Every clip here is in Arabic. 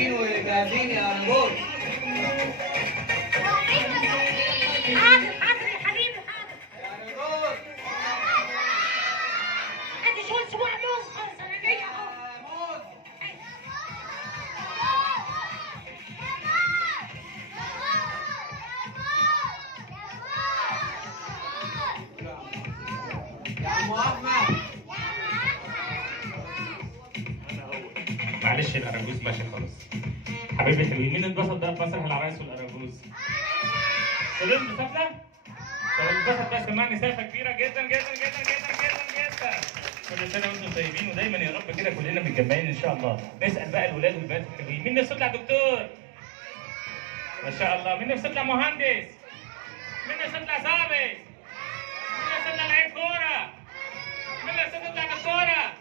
شايفين وجاهزين يا رجل. حاضر حاضر يا حبيبي حاضر. يا رجل. ادي شو اسبوع موز خالص انا جاي اهو. موز. يا عم احمد. معلش الاراجوز ماشي خلاص. حبيبي حلوين، مين اتبسط بقى في مسرح العرايس والاراجوز؟ كلنا اتبسطنا؟ طب اتبسط بقى، سمعني سقفه كبيره جدا جدا جدا جدا جدا جدا. كل سنه وانتم طيبين ودايما يا رب كده كلنا متجمعين ان شاء الله. نسال بقى الولاد والبنات الحلوين، مين نفسه يطلع دكتور؟ ما شاء الله. مين نفسه يطلع مهندس؟ مين نفسه يطلع ظابط؟ مين نفسه يطلع لعيب كوره؟ مين نفسه يطلع دكتوره؟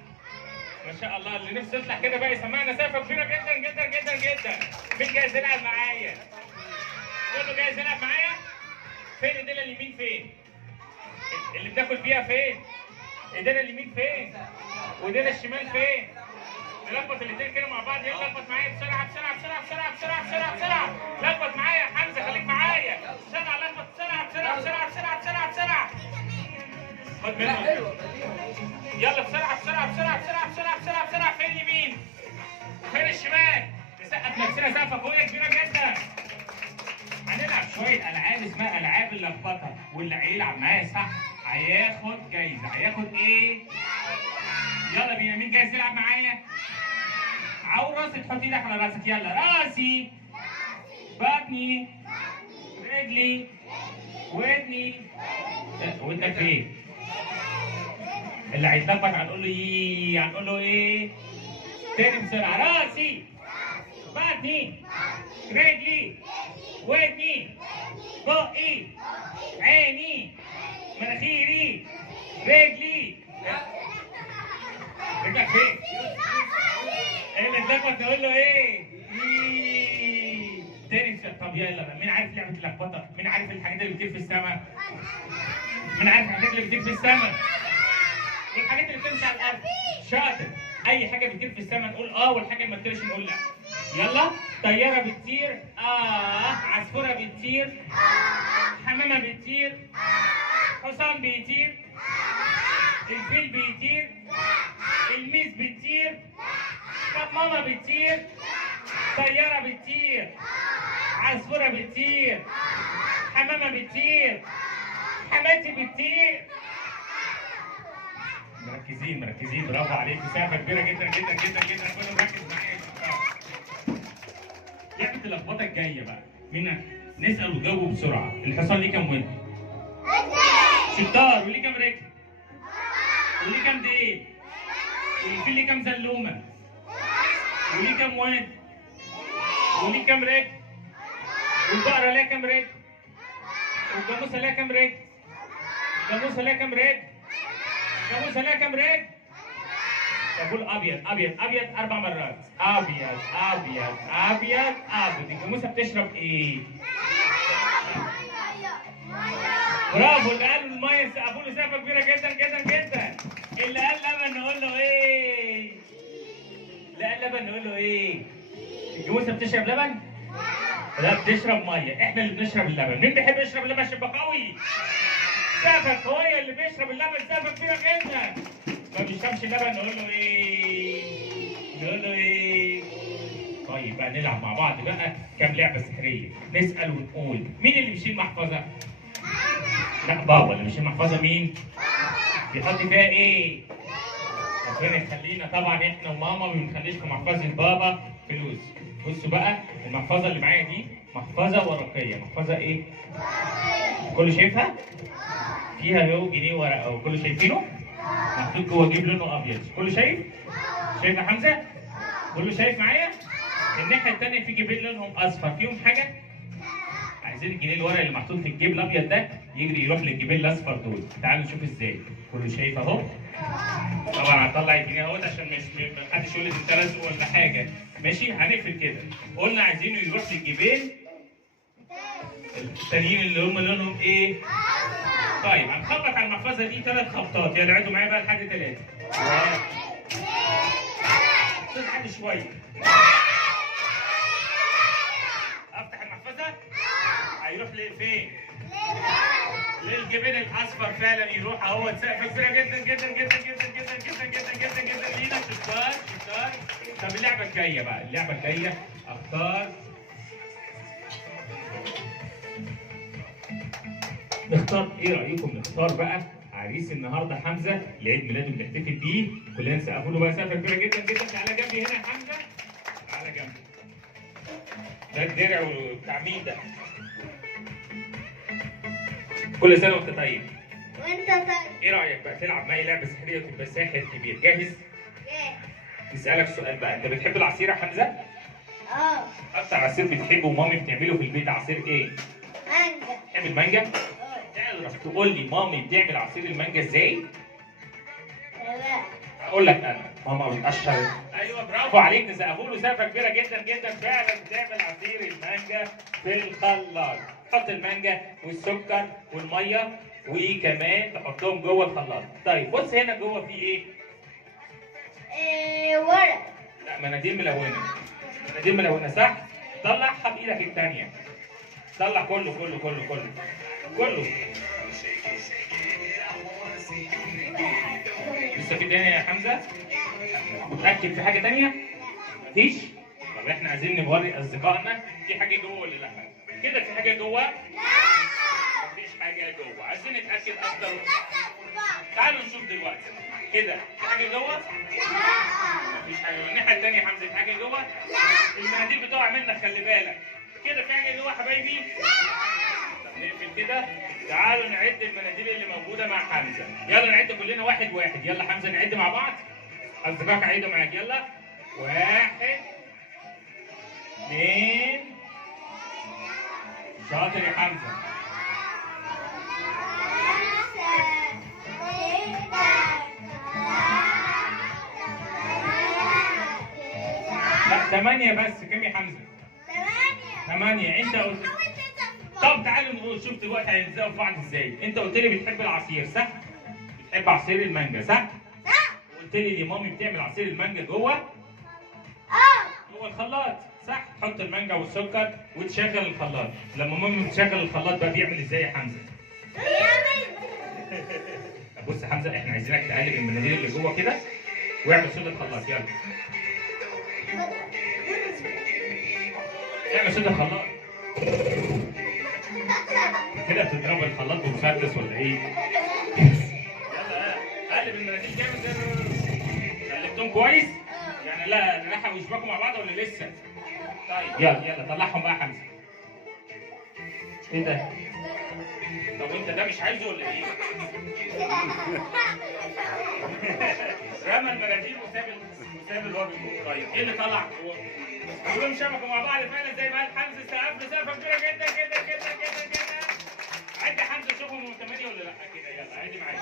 ما شاء الله. اللي نفسه يطلع كده بقى يسمعنا سقفه كبيره جدا جدا جدا جدا. مين جاهز يلعب معايا؟ كله جاهز يلعب معايا؟ فين ايدينا اليمين فين؟ اللي بناكل فيها فين؟ ايدينا اليمين فين؟ وايدينا الشمال فين؟ نلخبط الاثنين كده مع بعض. يلا لخبط معايا بسرعه بسرعه بسرعه بسرعه بسرعه بسرعه بسرعه. لخبط معايا يا حمزه، خليك معايا. بسرعه لخبط بسرعه بسرعه بسرعه بسرعه بسرعه بسرعه. خد منه. يلا بسرعه بسرعه بسرعه بسرعه بسرعه بسرعه بسرعه. فين اليمين؟ فين الشمال؟ نسقف نفسنا سقفه قويه كبيره جدا. هنلعب شويه العاب اسمها العاب اللخبطه، واللي هيلعب معايا صح هياخد جايزه. هياخد ايه؟ يلا بينا. مين جاهز يلعب معايا؟ عاو راسي، تحط ايدك على راسك. يلا راسي، بطني، رجلي، ودني. ودنك فين؟ اللي هيتلخبط هنقول له ايه؟ هنقول له ايه؟ تاني بسرعه. راسي، بطني، رجلي، ودني، بقي، عيني، مناخيري، رجلي. رجلك فين؟ اللي اتلخبط نقول له ايه؟ تاني. طب يلا بقى، مين عارف لعبه اللخبطه؟ مين عارف الحاجات اللي بتطير في السماء؟ مين عارف الحاجات اللي بتطير في السماء؟ والحاجات اللي بتمشي على الارض؟ شاطر. اي حاجه بتطير في السماء نقول اه، والحاجه اللي ما بتطيرش نقول لا. يلا. طياره بتطير عصفوره بتطير حمامه بتطير حصان بيطير الفيل بيطير الميز بتطير ماما بتطير طياره بتطير عصفوره بتطير حمامه بتطير حماتي بتطير. مركزين مركزين، برافو عليكم. سقفه كبيره جدا جدا جدا جدا. كله مركز معايا. لعبه اللخبطه الجايه بقى، مين نسال وتجاوبوا بسرعه. الحصان ليه كام ودن؟ شطار. وليه كام رجل؟ وليه كام ديل؟ والفيل ليه كام زلومه؟ وليه كام ودن؟ وليه كام رجل؟ والبقره ليها كام رجل؟ والجاموسه ليها كام رجل؟ الجاموسه ليها كام رجل؟ الجاموسه ليها كام رجل؟ بقول ابيض ابيض ابيض 4 مرات. ابيض ابيض ابيض ابيض. الجاموسه بتشرب ايه؟ برافو. اللي قال الميه سقفوا له سقفه كبيره جدا جدا جدا. اللي قال لبن نقول له ايه؟ اللي قال لبن نقول له ايه؟ الجاموسه بتشرب لبن؟ لا بتشرب ميه. احنا اللي بنشرب اللبن. مين بيحب يشرب اللبن عشان يبقى قوي؟ سقفه قويه. اللي بيشرب اللبن سقفه كبيره جدا. ما بيشربش اللبن نقول له ايه؟ نقول له ايه؟ طيب بقى نلعب مع بعض بقى كام لعبه سحريه. نسال ونقول مين اللي بيشيل محفظه؟ لا بابا اللي بيشيل محفظه. مين؟ بيحط فيها ايه؟ ربنا يخلينا طبعا احنا وماما ما بنخليش في محفظه بابا فلوس. بصوا بقى المحفظه اللي معايا دي محفظه ورقيه. محفظه ايه؟ كله شايفها؟ فيها اهو جنيه ورقه وكله شايفينه؟ محطوط جوه جيب لونه ابيض. كله شايف؟ شايف يا حمزه؟ كله شايف معايا؟ الناحيه الثانيه في جيبين لونهم اصفر، فيهم حاجه؟ عايزين الجنيه الورق اللي محطوط في الجيب الابيض ده يجري يروح للجيبين الاصفر دول. تعالوا نشوف ازاي. كله شايف اهو؟ طبعا هطلع الجنيه اهوت عشان مش محدش يقول لي انت لازق ولا حاجه. ماشي؟ هنقفل كده. قلنا عايزينه يروح للجيبين التانيين اللي هم لونهم ايه؟ طيب هنخبط على المحفظه دي 3 خبطات. يلا عدوا معايا بقى لحد 3. صوت عالي شويه. هيروح فين؟ للجبين الاصفر فعلا يروح اهو. سقفه كبيره جدا جدا جدا جدا جدا جدا جدا جدا جدا لينا. شطار شطار. طب اللعبه الجايه بقى، اللعبه الجايه اختار، نختار ايه رايكم؟ نختار بقى عريس النهارده حمزه لعيد ميلاده بنحتفل بيه، كلنا نسقفوا له بقى سقفه كبيره جدا جدا. تعالى جنبي هنا يا حمزه، تعالى جنبي. ده الدرع بتاع مين ده؟ كل سنه وانت طيب. وانت طيب. ايه رايك بقى تلعب معايا لعبه سحريه وتبقى ساحر كبير؟ جاهز؟ نسالك سؤال بقى، انت بتحب العصير يا حمزه؟ اكتر عصير بتحبه ومامي بتعمله في البيت عصير ايه؟ مانجا. بتحب المانجا؟ تعرف تقول لي مامي بتعمل عصير المانجا ازاي؟ لا. اقول لك انا، ماما بتقشر. ايوه برافو عليك، نسقفوا له سقفه كبيره جدا جدا. فعلا بتعمل عصير المانجا في الخلاط. تحط المانجا والسكر والميه وكمان تحطهم جوه الخلاط. طيب بص هنا جوه في ايه؟ ورق. لا مناديل ملونه. مناديل ملونه صح؟ طلعها بايدك الثانيه. طلع كله كله كله كله كله. لسه في تاني يا حمزه؟ متأكد في حاجة تانية؟ مفيش؟ طب احنا عايزين نوري أصدقائنا في حاجة جوه ولا لأ؟ كده في حاجة جوه؟ لا! مفيش حاجة جوه، عايزين نتأكد أكتر. تعالوا نشوف دلوقتي. كده في حاجة جوه؟ لا! مفيش حاجة جوه، الناحية التانية يا حمزة في حاجة جوه؟ لا! المناديل بتقع منك خلي بالك. كده في حاجة جوه يا حبايبي؟ لا! طب نقفل كده. تعالوا نعد المناديل اللي موجودة مع حمزة. يلا نعد كلنا واحد واحد، يلا حمزة نعد مع بعض. أصدقائك هيعيدوا معاك، يلا. 1 2 شاطر يا حمزة. 8 بس. كم يا حمزة؟ 8. أنت قلت. طب تعالوا نقول، شوف دلوقتي هنلزقوا في بعض ازاي. أنت قلت لي بتحب العصير صح؟ بتحب عصير المانجا صح؟ قلت لي مامي بتعمل عصير المانجا جوه؟ جوه الخلاط صح؟ تحط المانجا والسكر وتشغل الخلاط. لما مامي بتشغل الخلاط بقى بيعمل ازاي يا حمزه؟ بص يا حمزه، احنا عايزينك تقلب المناديل اللي جوه كده واعمل صوت الخلاط. يلا اعمل صوت الخلاط. كده بتضرب الخلاط بمسدس ولا ايه؟ يلا قلب المناديل جامد. قلبتهم كويس؟ يعني لا نلحق ويشبكوا مع بعض ولا لسه؟ طيب يلا يلا طلعهم بقى حمزه. ايه ده؟ طب انت ده مش عايزه ولا ايه؟ رمى المناديل وساب الوجه. طيب ايه اللي طلع؟ كلهم شبكوا مع بعض فعلا زي ما قال حمزه. سقف له سقفه كبيره جدا جدا جدا جدا جدا. عد حمزه شوفهم هم 8 ولا لا كده. يلا عد معايا.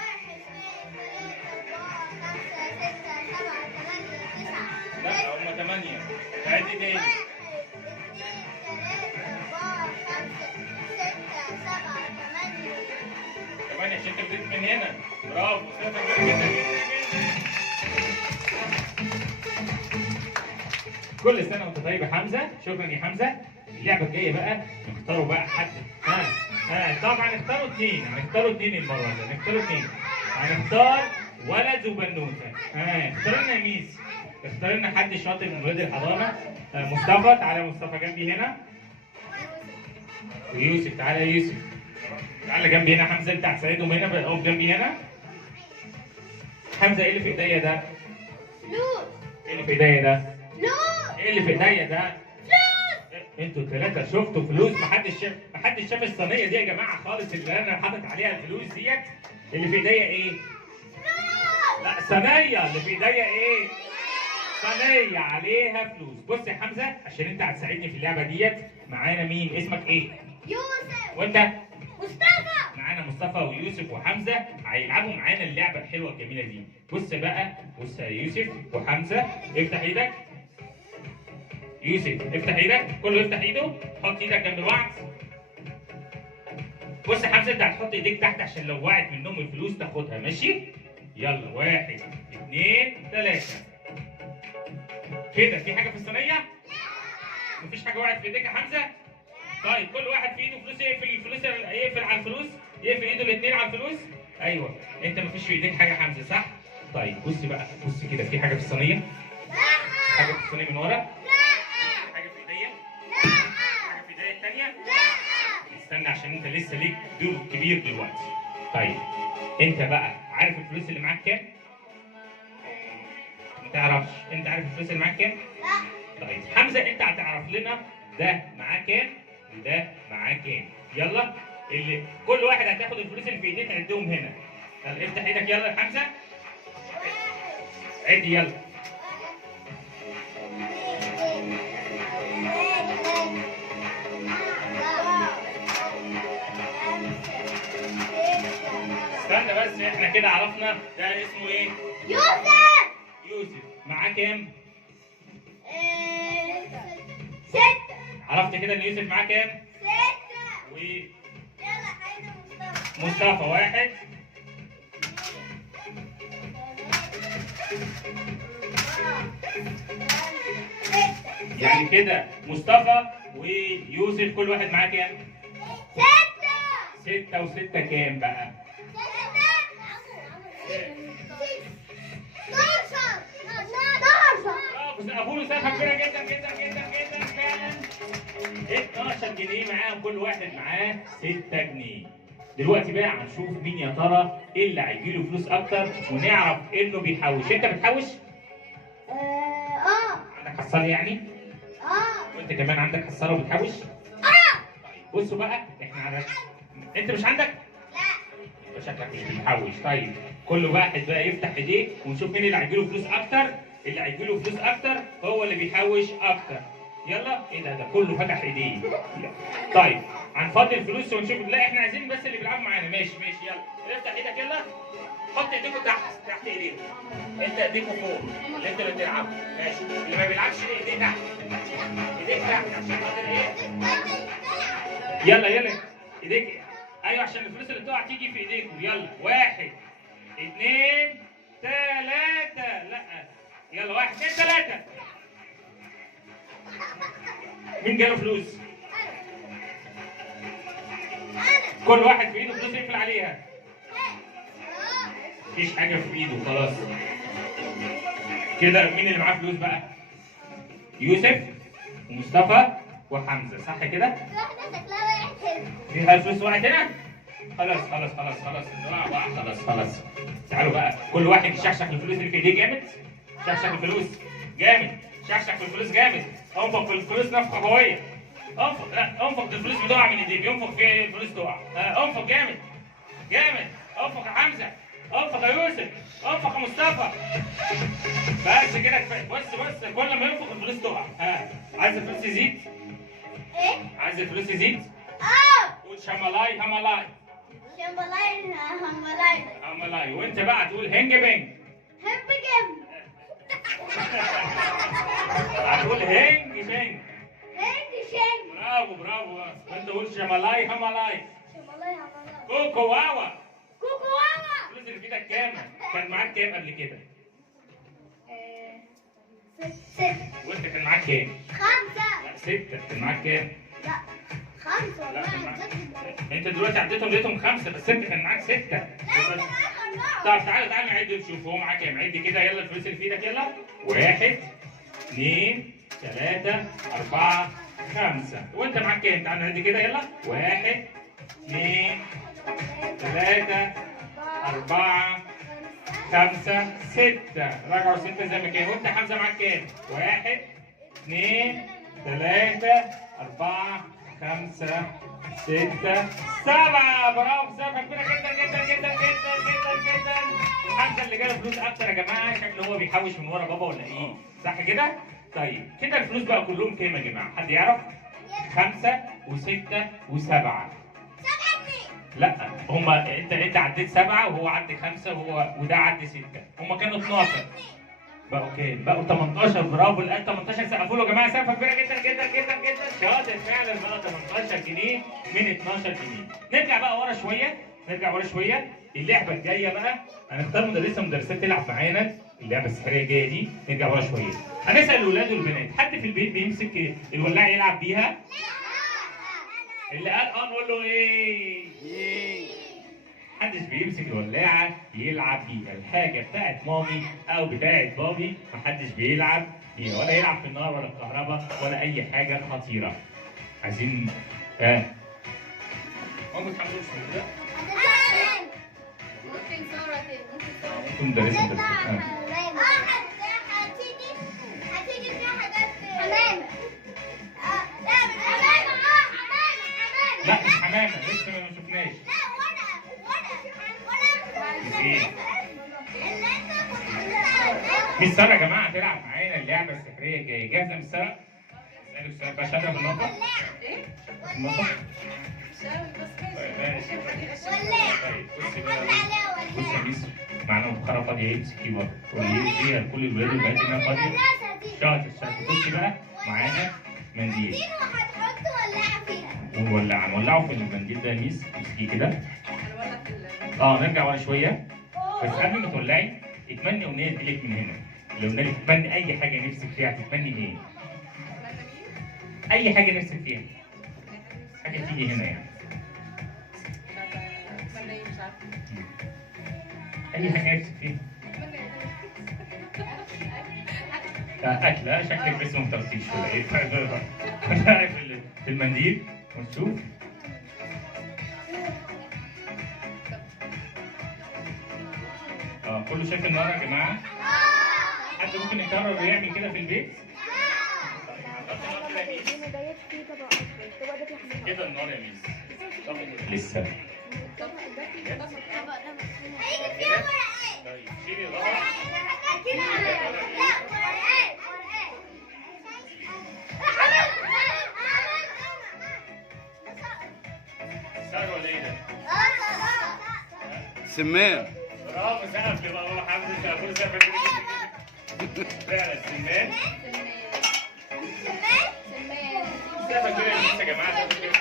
لا هم 8. عد تاني. 8 عشان انت بديت من هنا. برافو. سقفه كبيره جدا جدا جدا. كل سنه وانت طيب يا حمزه. شكرا يا حمزه. اللعبه الجايه بقى نختاروا بقى حد. طبعا هنختاروا 2. هنختاروا 2 المره دي. هنختاروا 2. هنختار ولد وبنوته. اختار لنا يا ميس. اختار لنا حد شاطر من ولاد الحضانه. مصطفى. تعالى مصطفى جنبي هنا. ويوسف. تعالى يا يوسف. تعالى جنبي هنا. حمزه انت هتساعدهم هنا. اقف جنبي هنا. حمزه ايه اللي في ايديا ده؟ فلوس. ايه اللي في ايديا ده؟ فلوس. ايه اللي في ايديا ده؟ فلوس. انتوا الثلاثه شفتوا فلوس؟ محدش شاف الصينيه دي يا جماعه خالص اللي انا حاطط عليها الفلوس ديت. اللي في ايديا ايه؟ فلوس. لا صينيه. اللي في ايديا ايه؟ صينيه عليها فلوس. بص يا حمزه عشان انت هتساعدني في اللعبه ديت. معانا مين؟ اسمك ايه؟ يوسف. وانت؟ مصطفى. معانا مصطفى ويوسف وحمزه هيلعبوا معانا اللعبه الحلوه الجميله دي. بص بقى. بص يا يوسف وحمزه. افتح ايدك. يوسف افتح ايدك. كله يفتح ايده. حط ايدك جنب بعض. بص يا حمزه انت هتحط ايديك تحت عشان لو وقعت منهم الفلوس تاخدها. ماشي؟ يلا 1 2 3. كده في حاجه في الصينيه؟ مفيش حاجه وقعت في ايديك يا حمزه؟ طيب كل واحد في ايده فلوس يقفل الفلوس، يقفل على الفلوس، يقفل ايده الاثنين على الفلوس. ايوه انت مفيش في ايديك حاجه حمزه صح؟ طيب بصي بقى، بصي كده في حاجه في الصينيه؟ حاجه في الصينيه من ورا؟ حاجه في ايديا؟ حاجه في ايديا الثانيه؟ استنى عشان انت لسه ليك دور كبير دلوقتي. طيب انت بقى عارف الفلوس اللي معاك كام؟ ما تعرفش. انت عارف الفلوس اللي معاك كام؟ طيب حمزه انت هتعرف لنا ده معاه كام وده معاه كام. يلا اللي كل واحد هتاخد الفلوس اللي في ايديه تعدهم هنا. يلا افتح ايدك يلا يا حمزه. عدي يلا. استنى بس، احنا كده عرفنا ده اسمه ايه؟ يوسف. يوسف. معاه كام؟ 6. عرفت كده ان يوسف معاه كام؟ 6. و يلا حلو مصطفى. مصطفى 1. يعني كده مصطفى ويوسف كل واحد معاه كام؟ 6. 6 و6 كام بقى؟ 12. ابوه مسافه كبيره جدا جدا جدا جدا فعلا. 12 جنيه معاهم، كل واحد معاه 6 جنيه. دلوقتي بقى هنشوف مين يا ترى اللي هيجيله فلوس اكتر ونعرف انه بيحوش. انت بتحوش؟ عندك حصاله يعني؟ وانت كمان عندك حصاله وبتحوش؟ طيب بصوا بقى احنا على انت مش عندك؟ يبقى شكلك مش بتحوش. طيب كل واحد بقى يفتح ايديه ونشوف مين اللي هيجيله فلوس اكتر. اللي هيجيله فلوس اكتر هو اللي بيحوش اكتر. يلا ايه ده كله فتح ايديه. طيب هنفضي الفلوس ونشوف. لا احنا عايزين بس اللي بيلعبوا معانا. ماشي يلا افتح ايدك يلا. حط ايديكوا تحت ايديكوا. انت ايديكوا فوق اللي انت اللي بتلعبوا. ماشي اللي ما بيلعبش ايديه تحت. ايديك تحت عشان خاطر ايه؟ يلا ايديك. ايوه عشان الفلوس اللي بتقع تيجي في ايديكوا. يلا 1 2 3. لا يلا 1 2 3. مين جاله فلوس؟ كل واحد في ايده فلوس يقفل عليها. مفيش حاجه في ايده خلاص. كده مين اللي معاه فلوس بقى؟ يوسف ومصطفى وحمزه صح كده؟ في فلوس واحد هنا؟ خلاص نلعب بقى. خلاص تعالوا بقى كل واحد يشخشخ الفلوس اللي في ايديه جامد. شخشخ الفلوس جامد. شخشخ في الفلوس جامد. انفخ في الفلوس نفخه قويه. انفخ الفلوس بتقع من ايديك. ينفخ فيها الفلوس تقع. انفخ جامد. انفخ يا حمزه. انفخ يا يوسف. انفخ يا مصطفى. بس كده كفايه. بص كل ما ينفخ الفلوس تقع. عايز الفلوس يزيد؟ ايه؟ عايز الفلوس يزيد؟ قول شمالاي همالاي. همالاي. وانت بقى تقول هنج بنج. هتقول هنج بنج. برافو. وانت قول شمالاي همالاي. كوكو واوا. الفلوس اللي في ايدك كام؟ كان معاك كام قبل كده؟ 6. وانت كان معاك كام؟ 5. لا 6. كان معاك كام؟ لا 5 لا كان والله. معاك. انت دلوقتي عديتهم لقيتهم 5 بس انت كان معاك 6. لا كان معاك 4. طب تعالى نعد نشوف هو معاه كام. عد كده يلا الفلوس اللي في ايدك يلا. 1 2 3 4 5. وانت معاك كام؟ تعالى نعد كده يلا. 1 2 3 4 5 6. راجعوا 6 زي ما كان. وانت حمزه معاك كام؟ 1 2 3 4 5 6 7. برافو. مسافه كبيره جدا. حمزه اللي جاله فلوس اكتر يا جماعه. شكله هو بيحوش من ورا بابا ولا ايه؟ صح كده؟ طيب كده الفلوس بقى كلهم كام يا جماعه؟ حد يعرف؟ 5 و6 و7. لا هما انت عديت 7 وهو عدى 5 وده عدى 6. هما كانوا 12. بقوا كام؟ بقوا 18. برافو. الان 18. سقفوا له يا جماعه. سقفه كبيره جدا. شاطر فعلا. بقى 18 جنيه من 12 جنيه. نرجع بقى ورا شويه. اللعبه الجايه بقى هنختار مدرسات تلعب معانا اللعبه السحريه الجايه دي. نرجع ورا شويه. هنسال الاولاد والبنات. حد في البيت بيمسك الولاعه يلعب بيها؟ اللي قال نقول له ايه؟ محدش بيمسك الولاعه يلعب بيها، الحاجه بتاعت مامي او بتاعت بابي محدش بيلعب بيها، ولا يلعب في النار ولا الكهرباء ولا اي حاجه خطيره. عايزين مامي تحملوش من ده؟ ممكن صورة كده، ممكن صورة. ممكن مدرسة بس هتيجي فيها حاجات حمامة. لا مش حمامة، حمامة. لا مش حمامة، لسه ما شفناش. لا ورقة ايه؟ اللي انت كنت بتعملها. مش سارة يا جماعة تلعب معانا اللعبة السحرية الجاية، جاهزة مش سارة؟ اسألك السؤال بقى، شاطرة في المطبخ؟ ايه؟ في المطبخ؟ شاوي بس طيب ماشي. ولاعة. طيب بصي بقى، حط عليها بصي يا ولاعة. ميس، معانا مبخرة فاضية ايه؟ امسكي بقى، قولي فيها لكل الولاد والبنات انها فاضية. شاطر شاطر. بصي بقى معانا منديل. وهتحط ولاعة فيها. نولعه في المنديل ده يا ميس، امسكيه كده. هنولع في نرجع ورا شوية. بس قبل ما تولعي اتمني امنية تجيلك من هنا. لو نالك تتمني اي حاجة نفسك فيها هتتمني ايه؟ اي حاجة نفسك فيها. حاجة تيجي هنا يعني. مش عارفه. اي حاجة نفسك فيها. أكلة شكلك بس ما بتغطيش ولا إيه؟ في المنديل ونشوف. كله شايف النار يا جماعة؟ حد ممكن يكرر ويعمل كده في البيت؟ كده النار يا ميس. لسه. هيجي فيها ورقات. طيب شيلي الغطا. لا ورقات. سهل ولا إيه ده؟ سمان. برافو سقف لي بقى، هو حافظ كل سقف فعلا سمان. سقف كده يا ميس يا جماعة، سقف كده.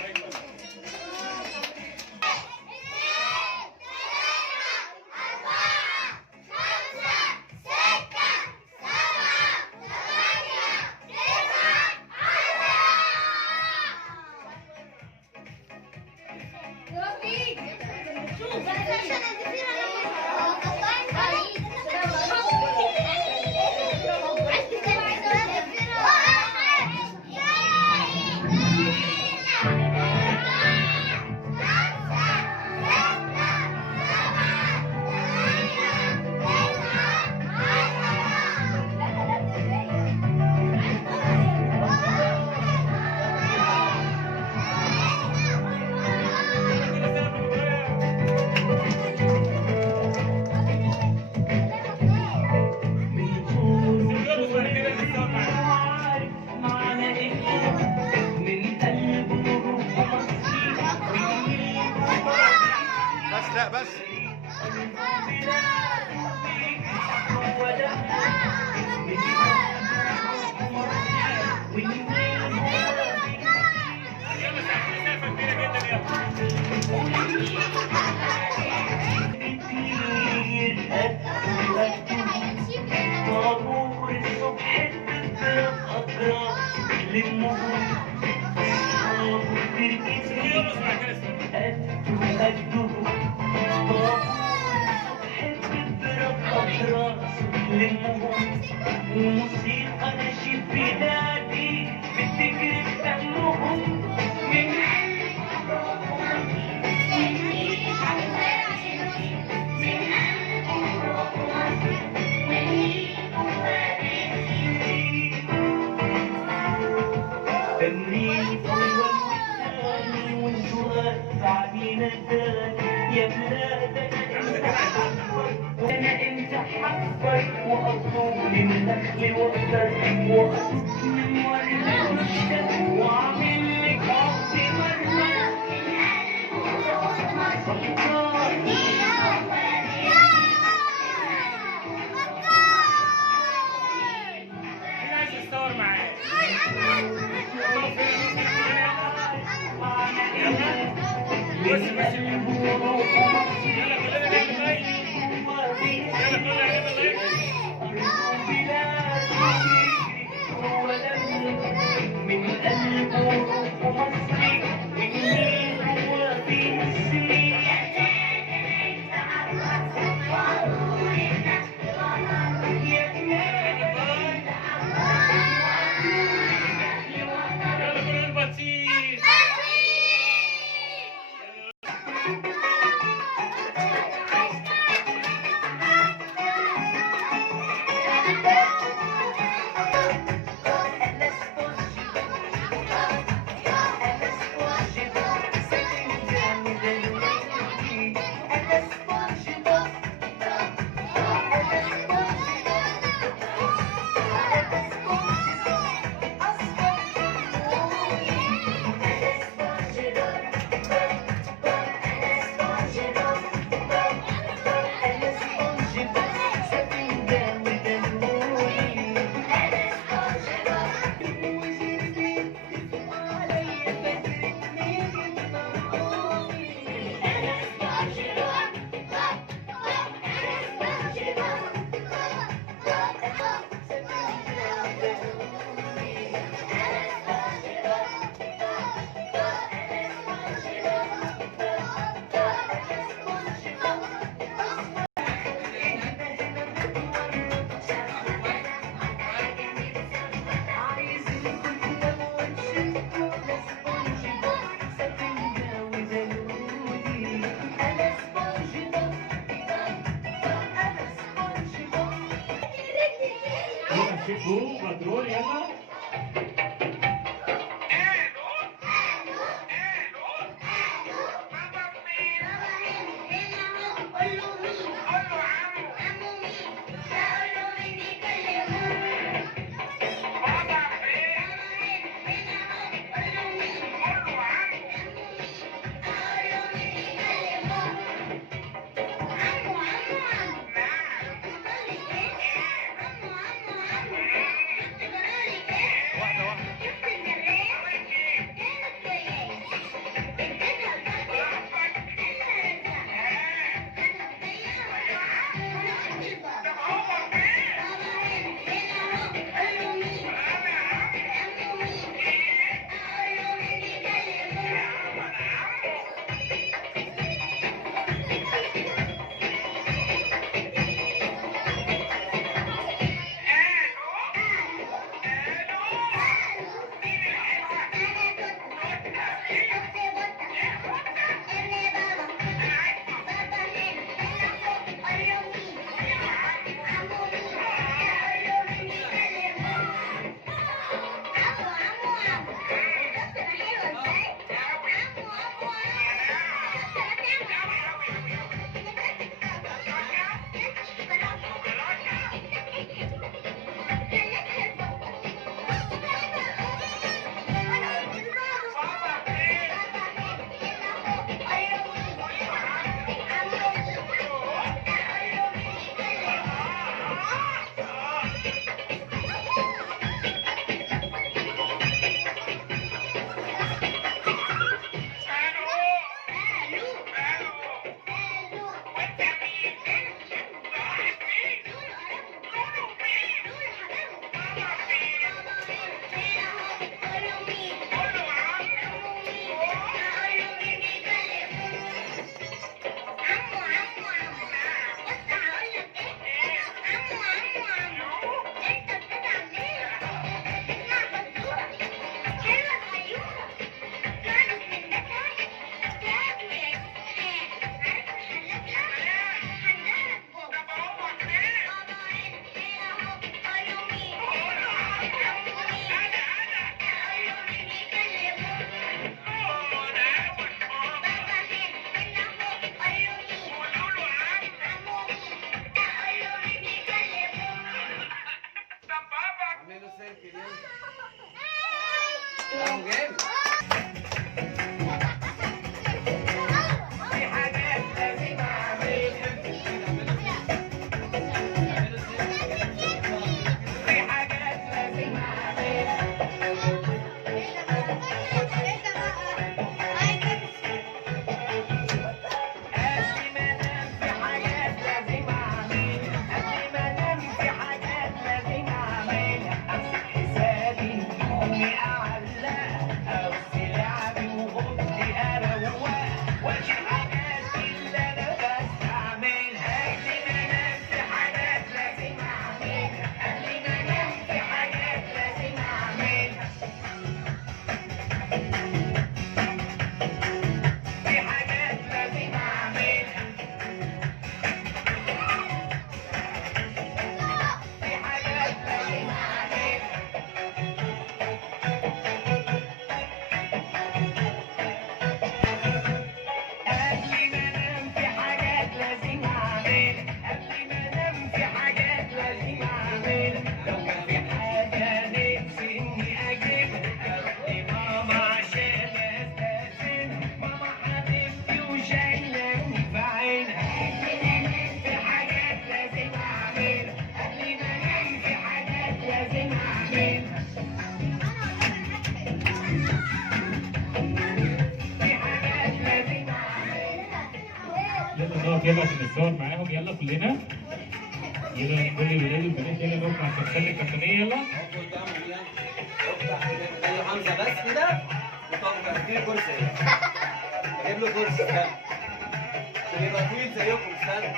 لا بس وموسيقى نشيد بلادي بتجري بدمهم من تمرين والثاني والسؤال تعبين الثاني يا بلادنا وانا انت حقك واطول النخل واقدر واطوف من ورد الشتاء واعمل لك عقد مرمر مين عايز يتصور معايا؟ يلا بص بص، يلا كلنا نعمل لايك، يلا كلنا نعمل لايك. من قلبه ومصري شيفو بترول يلا. اعملوا سيلفي يلا. ابو جامد. نقف يلا عشان نتصور معاهم يلا كلنا. يلا كل الولاد والبنات يلا نقف مع الشخصيات الكرتونية يلا. اقف قدامهم يلا. افتح زي حمزه بس كده وطبعا في كرسي. جيب له كرسي استنى. عشان يبقى طويل زيكم استنى.